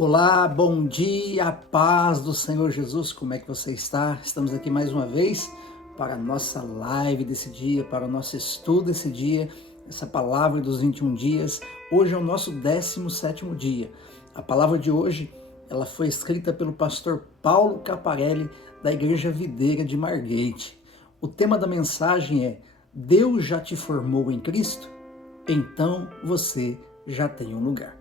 Olá, bom dia, paz do Senhor Jesus, como é que você está? Estamos aqui mais uma vez para a nossa live desse dia, para o nosso estudo desse dia, essa palavra dos 21 dias. Hoje é o nosso 17º dia. A palavra de hoje, ela foi escrita pelo pastor Paulo Caparelli, da Igreja Videira de Margate. O tema da mensagem é: Deus já te formou em Cristo? Então você já tem um lugar.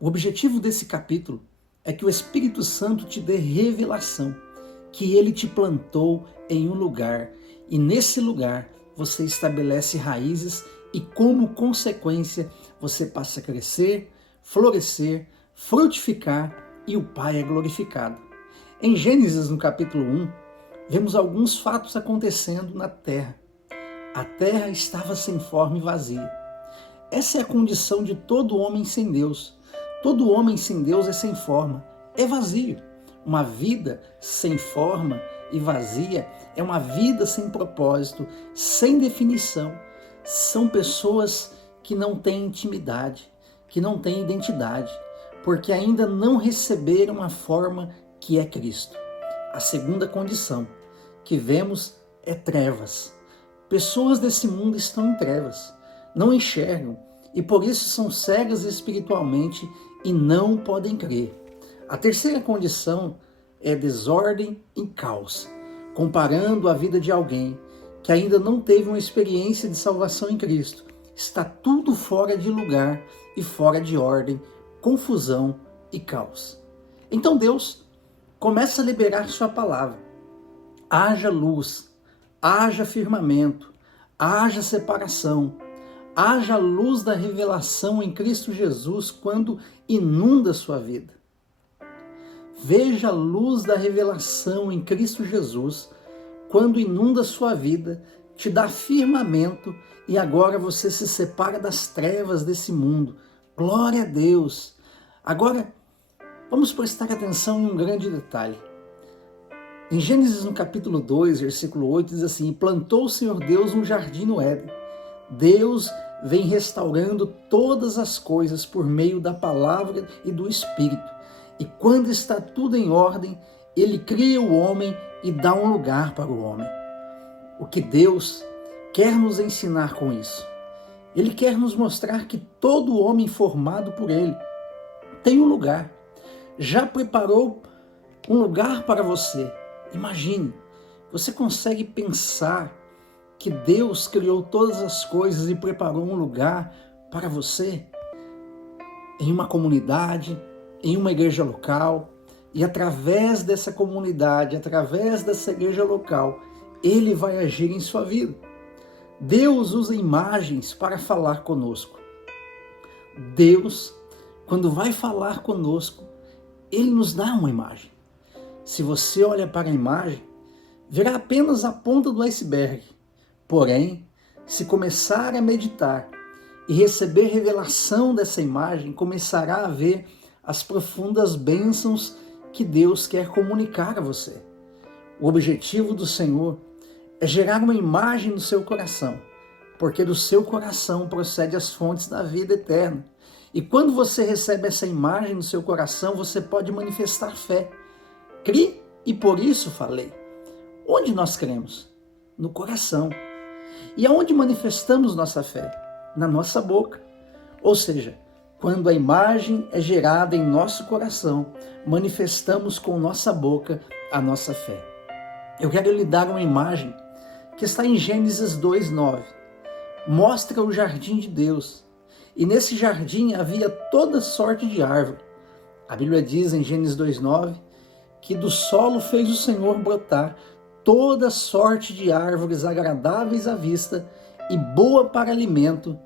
O objetivo desse capítulo é que o Espírito Santo te dê revelação, que ele te plantou em um lugar e nesse lugar você estabelece raízes e, como consequência, você passa a crescer, florescer, frutificar e o Pai é glorificado. Em Gênesis, no capítulo 1, vemos alguns fatos acontecendo na terra. A terra estava sem forma e vazia. Essa é a condição de todo homem sem Deus. Todo homem sem Deus é sem forma, é vazio. Uma vida sem forma e vazia é uma vida sem propósito, sem definição. São pessoas que não têm intimidade, que não têm identidade, porque ainda não receberam a forma que é Cristo. A segunda condição que vemos é trevas. Pessoas desse mundo estão em trevas, não enxergam e por isso são cegas espiritualmente e não podem crer. A terceira condição é desordem e caos, comparando a vida de alguém que ainda não teve uma experiência de salvação em Cristo. Está tudo fora de lugar e fora de ordem, confusão e caos. Então Deus começa a liberar sua palavra. Haja luz, haja firmamento, haja separação, haja luz da revelação em Cristo Jesus quando inunda sua vida. Veja a luz da revelação em Cristo Jesus quando inunda sua vida, te dá firmamento e agora você se separa das trevas desse mundo. Glória a Deus! Agora, vamos prestar atenção em um grande detalhe. Em Gênesis, no capítulo 2, versículo 8, diz assim: plantou o Senhor Deus um jardim no Éden. Deus vem restaurando todas as coisas por meio da palavra e do Espírito. E quando está tudo em ordem, Ele cria o homem e dá um lugar para o homem. O que Deus quer nos ensinar com isso? Ele quer nos mostrar que todo homem formado por Ele tem um lugar. Já preparou um lugar para você. Imagine, você consegue pensar que Deus criou todas as coisas e preparou um lugar para você? Em uma comunidade, em uma igreja local, e através dessa comunidade, através dessa igreja local, Ele vai agir em sua vida. Deus usa imagens para falar conosco. Deus, quando vai falar conosco, Ele nos dá uma imagem. Se você olha para a imagem, verá apenas a ponta do iceberg. Porém, se começar a meditar e receber revelação dessa imagem, começará a ver as profundas bênçãos que Deus quer comunicar a você. O objetivo do Senhor é gerar uma imagem no seu coração, porque do seu coração procede as fontes da vida eterna. E quando você recebe essa imagem no seu coração, você pode manifestar fé. Crie e por isso falei. Onde nós cremos? No coração. E aonde manifestamos nossa fé? Na nossa boca. Ou seja, quando a imagem é gerada em nosso coração, manifestamos com nossa boca a nossa fé. Eu quero lhe dar uma imagem que está em Gênesis 2:9. Mostra o jardim de Deus. E nesse jardim havia toda sorte de árvore. A Bíblia diz em Gênesis 2:9 que do solo fez o Senhor brotar toda sorte de árvores agradáveis à vista e boa para alimento,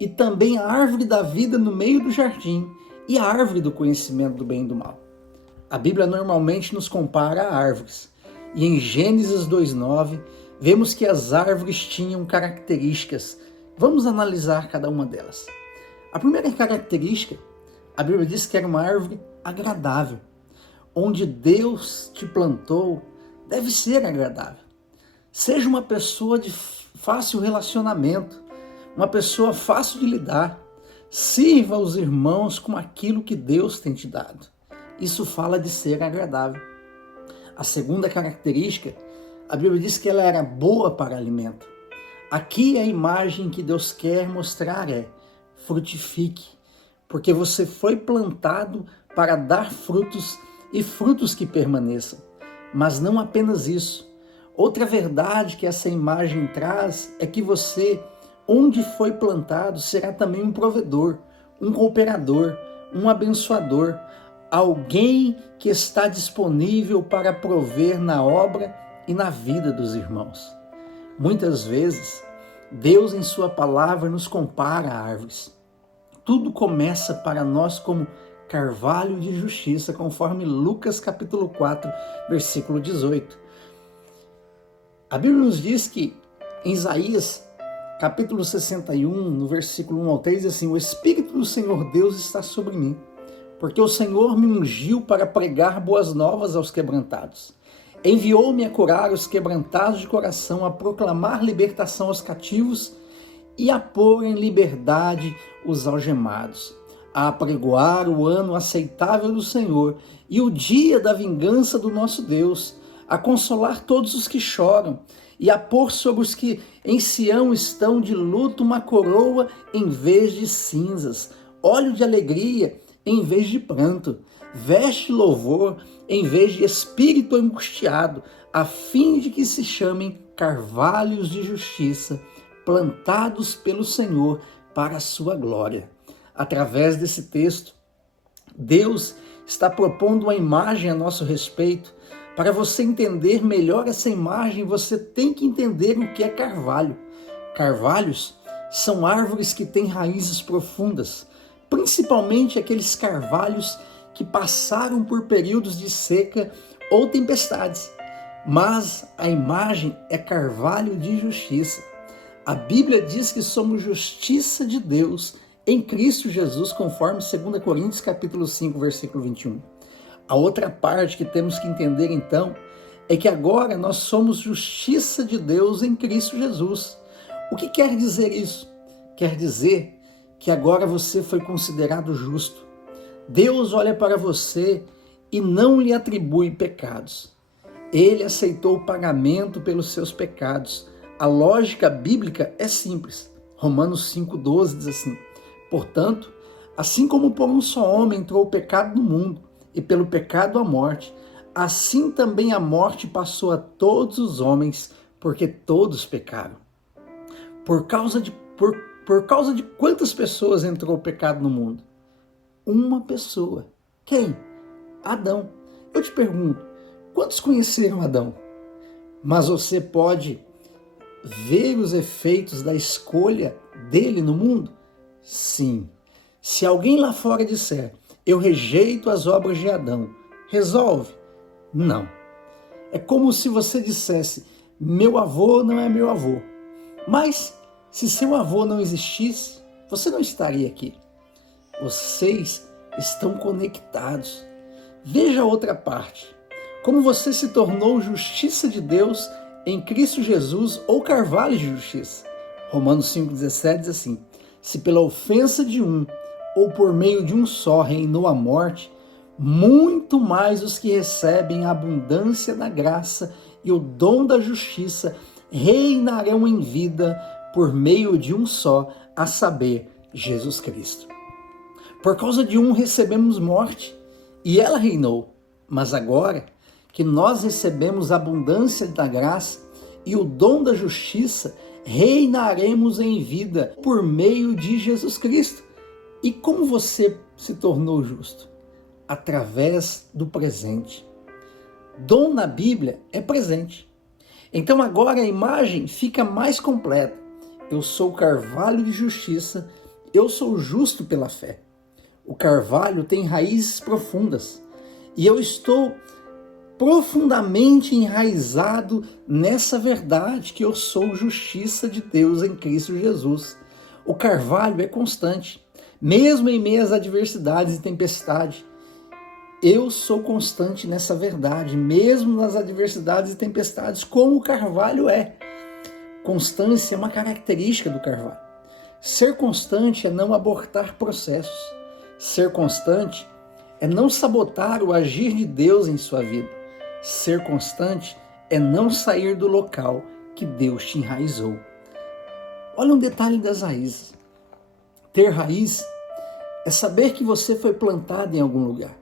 e também a árvore da vida no meio do jardim e a árvore do conhecimento do bem e do mal. A Bíblia normalmente nos compara a árvores, e em Gênesis 2:9 vemos que as árvores tinham características. Vamos analisar cada uma delas. A primeira característica, a Bíblia diz que era uma árvore agradável. Onde Deus te plantou, deve ser agradável. Seja uma pessoa de fácil relacionamento, uma pessoa fácil de lidar. Sirva aos irmãos com aquilo que Deus tem te dado. Isso fala de ser agradável. A segunda característica, a Bíblia diz que ela era boa para alimento. Aqui a imagem que Deus quer mostrar é: frutifique, porque você foi plantado para dar frutos e frutos que permaneçam. Mas não apenas isso. Outra verdade que essa imagem traz é que você, onde foi plantado, será também um provedor, um cooperador, um abençoador, alguém que está disponível para prover na obra e na vida dos irmãos. Muitas vezes, Deus em sua palavra nos compara a árvores. Tudo começa para nós como carvalho de justiça, conforme Lucas capítulo 4, versículo 18. A Bíblia nos diz que em Isaías capítulo 61, no versículo 1 ao 3, diz assim: o Espírito do Senhor Deus está sobre mim, porque o Senhor me ungiu para pregar boas novas aos quebrantados. Enviou-me a curar os quebrantados de coração, a proclamar libertação aos cativos e a pôr em liberdade os algemados, a apregoar o ano aceitável do Senhor e o dia da vingança do nosso Deus, a consolar todos os que choram e a pôr sobre os que em Sião estão de luto uma coroa em vez de cinzas, óleo de alegria em vez de pranto, veste louvor em vez de espírito angustiado, a fim de que se chamem carvalhos de justiça, plantados pelo Senhor para a sua glória. Através desse texto, Deus está propondo uma imagem a nosso respeito. Para você entender melhor essa imagem, você tem que entender o que é carvalho. Carvalhos são árvores que têm raízes profundas, principalmente aqueles carvalhos que passaram por períodos de seca ou tempestades. Mas a imagem é carvalho de justiça. A Bíblia diz que somos justiça de Deus em Cristo Jesus, conforme 2 Coríntios capítulo 5, versículo 21. A outra parte que temos que entender então é que agora nós somos justiça de Deus em Cristo Jesus. O que quer dizer isso? Quer dizer que agora você foi considerado justo. Deus olha para você e não lhe atribui pecados. Ele aceitou o pagamento pelos seus pecados. A lógica bíblica é simples. Romanos 5,12 diz assim: portanto, assim como por um só homem entrou o pecado no mundo, e pelo pecado a morte, assim também a morte passou a todos os homens, porque todos pecaram. Por causa de quantas pessoas entrou o pecado no mundo? Uma pessoa. Quem? Adão. Eu te pergunto, quantos conheceram Adão? Mas você pode ver os efeitos da escolha dele no mundo? Sim. Se alguém lá fora disser: eu rejeito as obras de Adão, resolve? Não. É como se você dissesse: meu avô não é meu avô. Mas, se seu avô não existisse, você não estaria aqui. Vocês estão conectados. Veja a outra parte. Como você se tornou justiça de Deus em Cristo Jesus, ou carvalho de justiça. Romanos 5,17 diz assim: se pela ofensa de um, ou por meio de um só reinou a morte, muito mais os que recebem a abundância da graça e o dom da justiça reinarão em vida por meio de um só, a saber, Jesus Cristo. Por causa de um recebemos morte, e ela reinou, mas agora que nós recebemos a abundância da graça e o dom da justiça, reinaremos em vida por meio de Jesus Cristo. E como você se tornou justo? Através do presente. Dom na Bíblia é presente. Então agora a imagem fica mais completa. Eu sou o carvalho de justiça, eu sou justo pela fé. O carvalho tem raízes profundas e eu estou profundamente enraizado nessa verdade que eu sou justiça de Deus em Cristo Jesus. O carvalho é constante, mesmo em meio às adversidades e tempestades. Eu sou constante nessa verdade, mesmo nas adversidades e tempestades, como o carvalho é. Constância é uma característica do carvalho. Ser constante é não abortar processos. Ser constante é não sabotar o agir de Deus em sua vida. Ser constante é não sair do local que Deus te enraizou. Olha um detalhe das raízes. Ter raiz é saber que você foi plantado em algum lugar.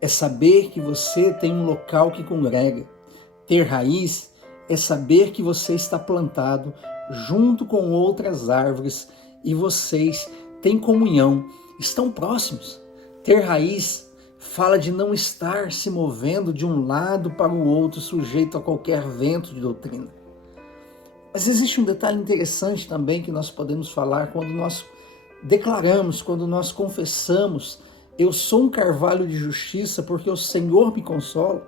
É saber que você tem um local que congrega. Ter raiz é saber que você está plantado junto com outras árvores e vocês têm comunhão, estão próximos. Ter raiz fala de não estar se movendo de um lado para o outro, sujeito a qualquer vento de doutrina. Mas existe um detalhe interessante também que nós podemos falar quando nós declaramos, quando nós confessamos: eu sou um carvalho de justiça porque o Senhor me consola.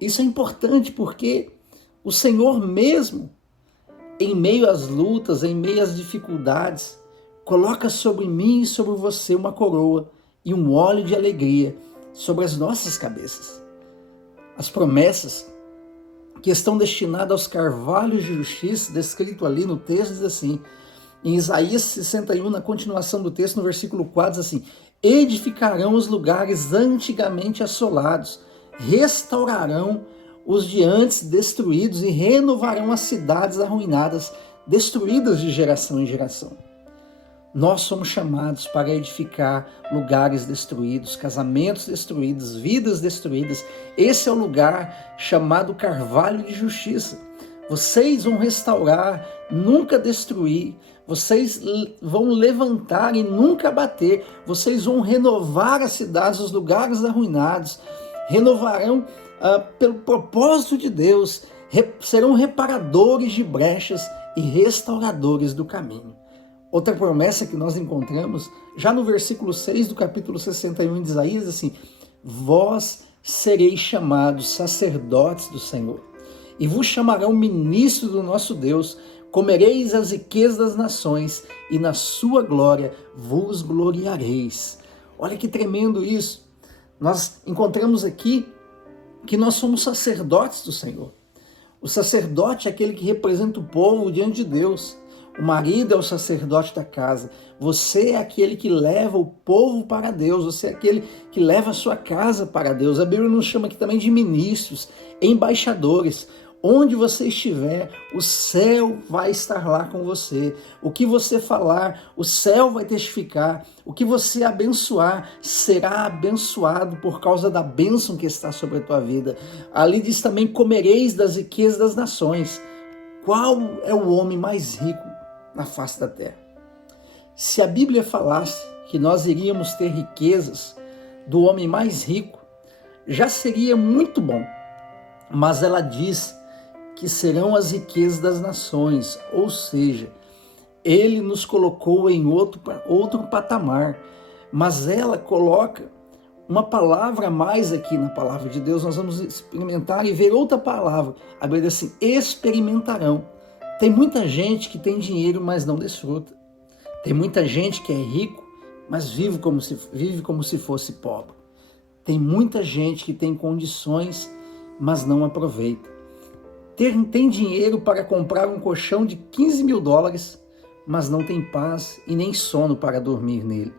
Isso é importante porque o Senhor mesmo, em meio às lutas, em meio às dificuldades, coloca sobre mim e sobre você uma coroa e um óleo de alegria sobre as nossas cabeças. As promessas que estão destinadas aos carvalhos de justiça, descrito ali no texto, diz assim, em Isaías 61, na continuação do texto, no versículo 4, diz assim: edificarão os lugares antigamente assolados, restaurarão os de antes destruídos e renovarão as cidades arruinadas, destruídas de geração em geração. Nós somos chamados para edificar lugares destruídos, casamentos destruídos, vidas destruídas. Esse é o lugar chamado carvalho de justiça. Vocês vão restaurar, nunca destruir. Vocês vão levantar e nunca abater. Vocês vão renovar as cidades, os lugares arruinados. Renovarão pelo propósito de Deus. Serão reparadores de brechas e restauradores do caminho. Outra promessa que nós encontramos, já no versículo 6 do capítulo 61 de Isaías, assim: vós sereis chamados sacerdotes do Senhor, e vos chamarão ministros do nosso Deus, comereis as riquezas das nações, e na sua glória vos gloriareis. Olha que tremendo isso. Nós encontramos aqui que nós somos sacerdotes do Senhor. O sacerdote é aquele que representa o povo diante de Deus. O marido é o sacerdote da casa. Você é aquele que leva o povo para Deus. Você é aquele que leva a sua casa para Deus. A Bíblia nos chama aqui também de ministros, embaixadores. Onde você estiver, o céu vai estar lá com você. O que você falar, o céu vai testificar. O que você abençoar, será abençoado por causa da bênção que está sobre a tua vida. Ali diz também: comereis das riquezas das nações. Qual é o homem mais rico na face da terra? Se a Bíblia falasse que nós iríamos ter riquezas do homem mais rico, já seria muito bom. Mas ela diz que serão as riquezas das nações, ou seja, ele nos colocou em outro patamar. Mas ela coloca uma palavra a mais aqui na palavra de Deus. Nós vamos experimentar e ver outra palavra. A Bíblia diz assim: experimentarão. Tem muita gente que tem dinheiro, mas não desfruta. Tem muita gente que é rico, mas vive como se fosse pobre. Tem muita gente que tem condições, mas não aproveita. Tem dinheiro para comprar um colchão de $15 mil, mas não tem paz e nem sono para dormir nele.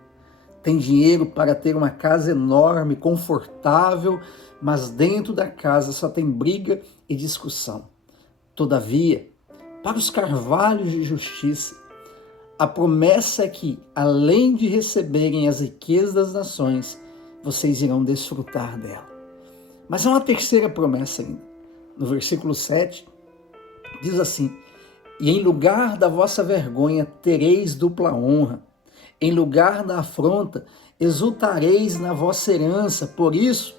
Tem dinheiro para ter uma casa enorme, confortável, mas dentro da casa só tem briga e discussão. Todavia, para os carvalhos de justiça, a promessa é que, além de receberem as riquezas das nações, vocês irão desfrutar dela. Mas há uma terceira promessa ainda. No versículo 7, diz assim: e em lugar da vossa vergonha tereis dupla honra, em lugar da afronta exultareis na vossa herança, por isso,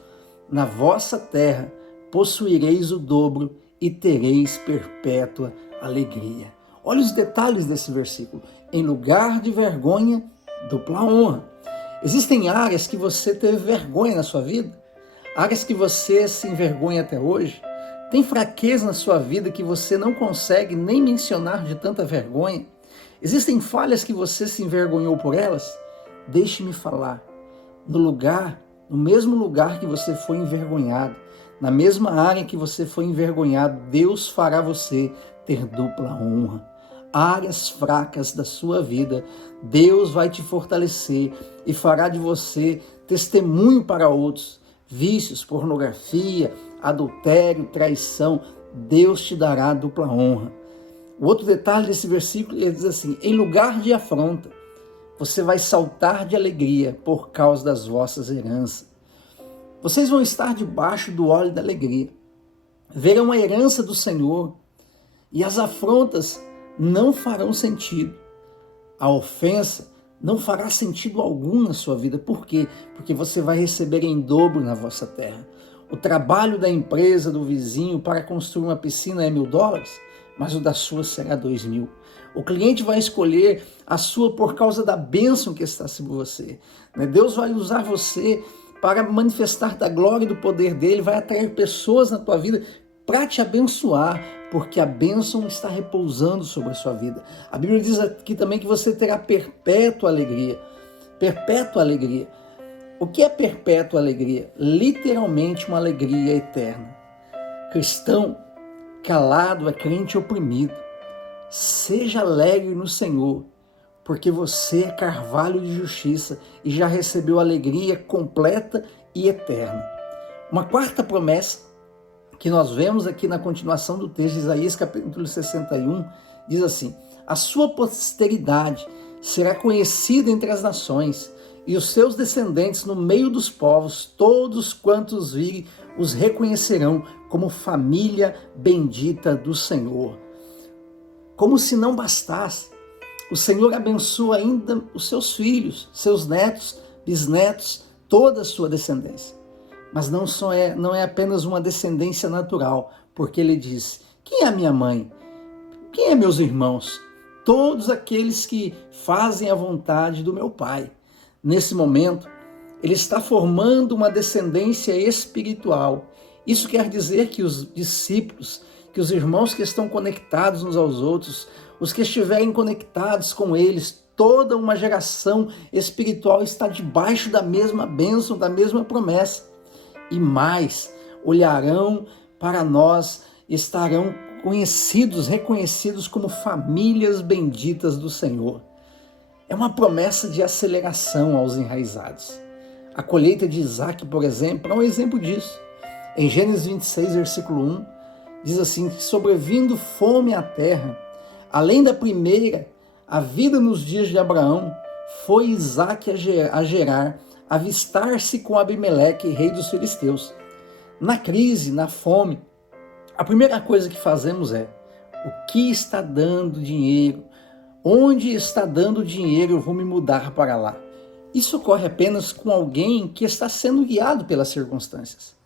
na vossa terra possuireis o dobro e tereis perpétua alegria. Olha os detalhes desse versículo. Em lugar de vergonha, dupla honra. Existem áreas que você teve vergonha na sua vida, áreas que você se envergonha até hoje. Tem fraqueza na sua vida que você não consegue nem mencionar de tanta vergonha. Existem falhas que você se envergonhou por elas. Deixe-me falar. No mesmo lugar que você foi envergonhado, na mesma área que você foi envergonhado, Deus fará você ter dupla honra. Áreas fracas da sua vida, Deus vai te fortalecer e fará de você testemunho para outros, vícios, pornografia, adultério, traição, Deus te dará dupla honra. O outro detalhe desse versículo, ele diz assim: em lugar de afronta, você vai saltar de alegria por causa das vossas heranças. Vocês vão estar debaixo do óleo da alegria. Verão a herança do Senhor e as afrontas não farão sentido. A ofensa não fará sentido algum na sua vida. Por quê? Porque você vai receber em dobro na vossa terra. O trabalho da empresa, do vizinho, para construir uma piscina é $1.000, mas o da sua será 2.000. O cliente vai escolher a sua por causa da bênção que está sobre você. Deus vai usar você para manifestar da glória e do poder dele, vai atrair pessoas na tua vida para te abençoar, porque a bênção está repousando sobre a sua vida. A Bíblia diz aqui também que você terá perpétua alegria. Perpétua alegria. O que é perpétua alegria? Literalmente uma alegria eterna. Cristão calado é crente oprimido. Seja alegre no Senhor, porque você é carvalho de justiça e já recebeu alegria completa e eterna. Uma quarta promessa que nós vemos aqui na continuação do texto de Isaías capítulo 61, diz assim: a sua posteridade será conhecida entre as nações, e os seus descendentes no meio dos povos, todos quantos virem, os reconhecerão como família bendita do Senhor. Como se não bastasse, o Senhor abençoa ainda os seus filhos, seus netos, bisnetos, toda a sua descendência. Mas não é apenas uma descendência natural, porque ele diz: quem é a minha mãe? Quem é meus irmãos? Todos aqueles que fazem a vontade do meu Pai. Nesse momento, ele está formando uma descendência espiritual. Isso quer dizer que os discípulos, que os irmãos que estão conectados uns aos outros, os que estiverem conectados com eles, toda uma geração espiritual está debaixo da mesma bênção, da mesma promessa. E mais, olharão para nós, estarão conhecidos, reconhecidos como famílias benditas do Senhor. É uma promessa de aceleração aos enraizados. A colheita de Isaac, por exemplo, é um exemplo disso. Em Gênesis 26, versículo 1, diz assim: sobrevindo fome à terra, além da primeira, a vida nos dias de Abraão, foi Isaac a gerar, avistar-se com Abimeleque, rei dos filisteus. Na crise, na fome, a primeira coisa que fazemos é: o que está dando dinheiro? Onde está dando dinheiro, eu vou me mudar para lá. Isso ocorre apenas com alguém que está sendo guiado pelas circunstâncias.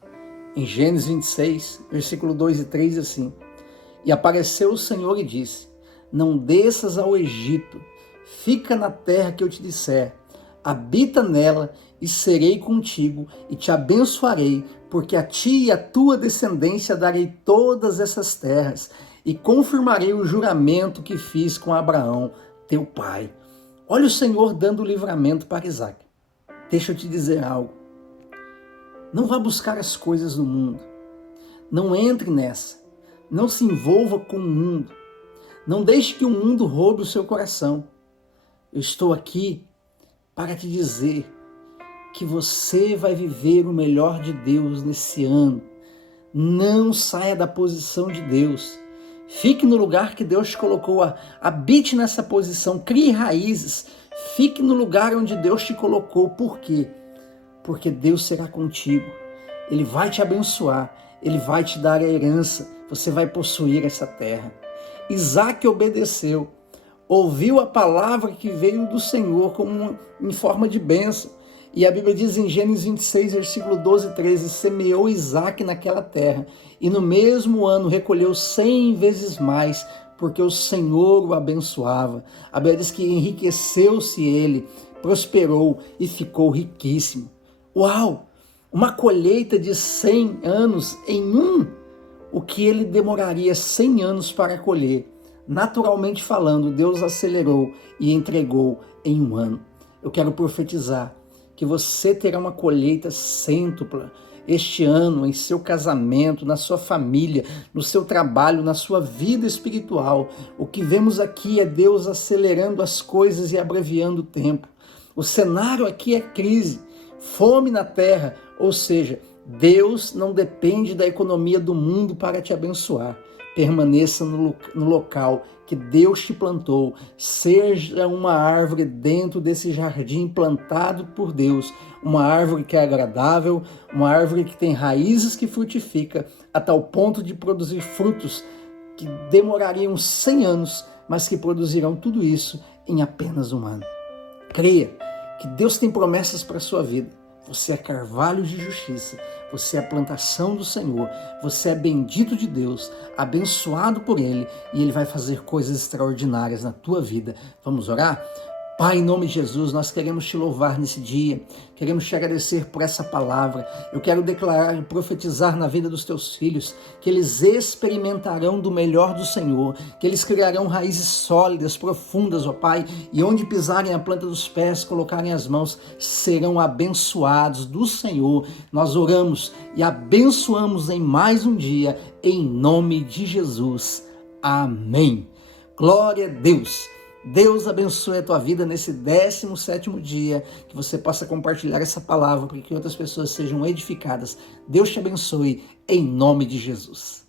Em Gênesis 26, versículo 2 e 3, assim: e apareceu o Senhor e disse: não desças ao Egito, fica na terra que eu te disser, habita nela e serei contigo e te abençoarei, porque a ti e a tua descendência darei todas essas terras e confirmarei o juramento que fiz com Abraão, teu pai. Olha o Senhor dando livramento para Isaac. Deixa eu te dizer algo. Não vá buscar as coisas do mundo. Não entre nessa. Não se envolva com o mundo. Não deixe que o mundo roube o seu coração. Eu estou aqui para te dizer que você vai viver o melhor de Deus nesse ano. Não saia da posição de Deus. Fique no lugar que Deus te colocou. Habite nessa posição. Crie raízes. Fique no lugar onde Deus te colocou. Por quê? Porque Deus será contigo. Ele vai te abençoar. Ele vai te dar a herança. Você vai possuir essa terra. Isaac obedeceu. Ouviu a palavra que veio do Senhor como em forma de bênção. E a Bíblia diz em Gênesis 26, versículo 12 e 13, semeou Isaac naquela terra, e no mesmo ano recolheu 100 vezes mais, porque o Senhor o abençoava. A Bíblia diz que enriqueceu-se ele, prosperou e ficou riquíssimo. Uau! Uma colheita de 100 anos em um, o que ele demoraria 100 anos para colher. Naturalmente falando, Deus acelerou e entregou em um ano. Eu quero profetizar que você terá uma colheita cêntupla este ano em seu casamento, na sua família, no seu trabalho, na sua vida espiritual. O que vemos aqui é Deus acelerando as coisas e abreviando o tempo. O cenário aqui é crise. fome na terra, ou seja, Deus não depende da economia do mundo para te abençoar. Permaneça no local que Deus te plantou. Seja uma árvore dentro desse jardim plantado por Deus. Uma árvore que é agradável, uma árvore que tem raízes que frutifica a tal ponto de produzir frutos que demorariam 100 anos, mas que produzirão tudo isso em apenas um ano. Creia que Deus tem promessas para a sua vida. Você é carvalho de justiça, você é a plantação do Senhor, você é bendito de Deus, abençoado por Ele, e Ele vai fazer coisas extraordinárias na tua vida. Vamos orar? Pai, em nome de Jesus, nós queremos te louvar nesse dia, queremos te agradecer por essa palavra. Eu quero declarar e profetizar na vida dos teus filhos, que eles experimentarão do melhor do Senhor, que eles criarão raízes sólidas, profundas, ó Pai, e onde pisarem a planta dos pés, colocarem as mãos, serão abençoados do Senhor. Nós oramos e abençoamos em mais um dia, em nome de Jesus. Amém. Glória a Deus. Deus abençoe a tua vida nesse 17º dia, que você possa compartilhar essa palavra para que outras pessoas sejam edificadas. Deus te abençoe em nome de Jesus.